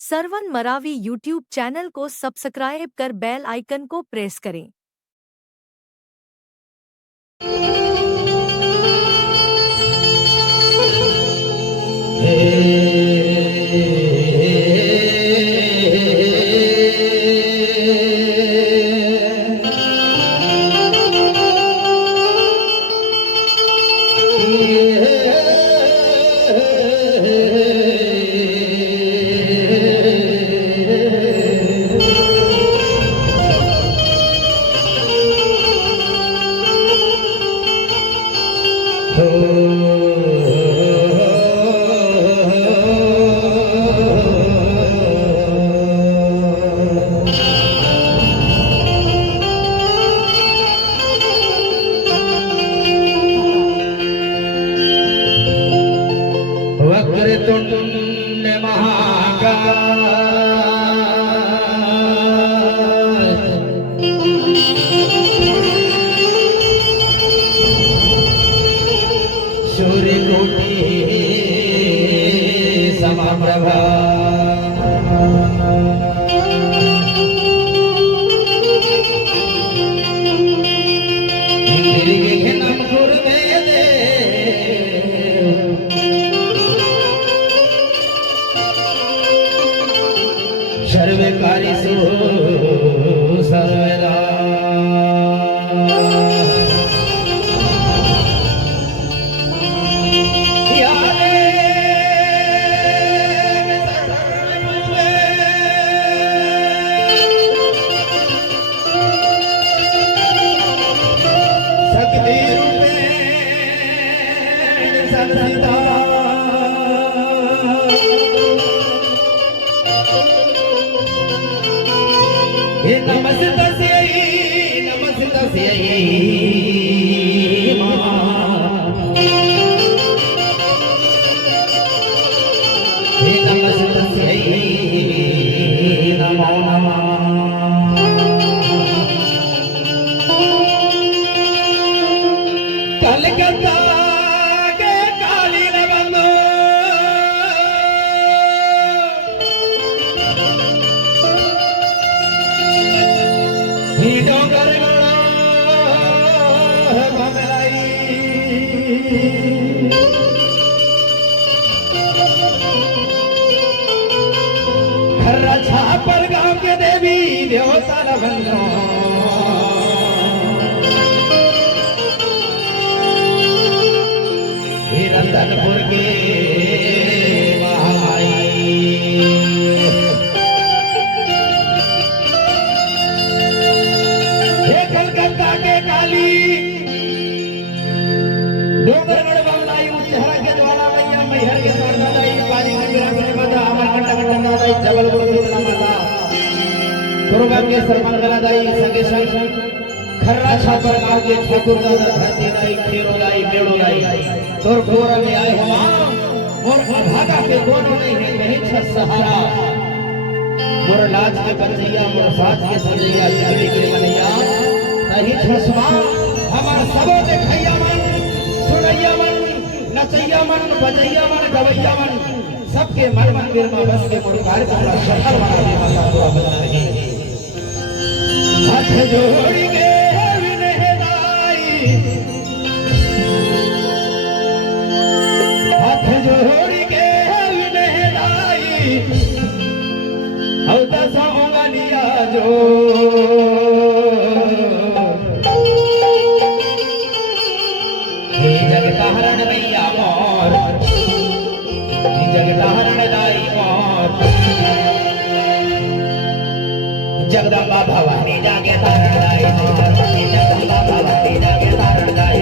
Sarwan Maravi YouTube channel को subscribe कर bell icon को प्रेस करें। वक्रतुंड महाकाय सूर्यकोटि समप्रभा इंद्रियघ्नं कुर्वेदे सर्वकार्येषु सर्वदा शक्ति रूपेण संस्थिता नमस्तस्यै नमो नमः। कलकत्ता के कालीन बंधु डोंगर खर्रा छापर गांव के देवी देवता बनो रतनपुर के कलकत्ता के काली डोंगरगढ़ बमलाई उच्चहरा के ज्वाला मैया मैहर के शारदा दाई पानी मंदिरा के माता अमरकंटक गंगा दाई जबलपुर शीतला माता दुर्गा के सरमन गला दाई संगे संग खर्रा छापर गांव के ठाकुर दादा धरती दाई खेरो दाई मेड़ो दाई तोर घोर में आए हुआ और अभागा के कोनो नहीं है नहीं छ सहारा मोर लाज के बंजैया मोर साथ के संजैया चली के मनैया तही छसवा हमार सबो देखैया मन सुनैया मन नचैया मन बजैया मन गवैया मन सबके मन मंदिर में बस के मुड़कार पूरा सफल बना दे माता पूरा बना रही हाथ जोड़ के विनय दाई हाथ जोड़ के विनय दाई औ दसोंगा लिया जो जगताहरण मैया मोर जगताहरण दाई मोर जगदम्बा भवानी जागे तारण दाई जगदम्बा भवानी जागे तारण दाई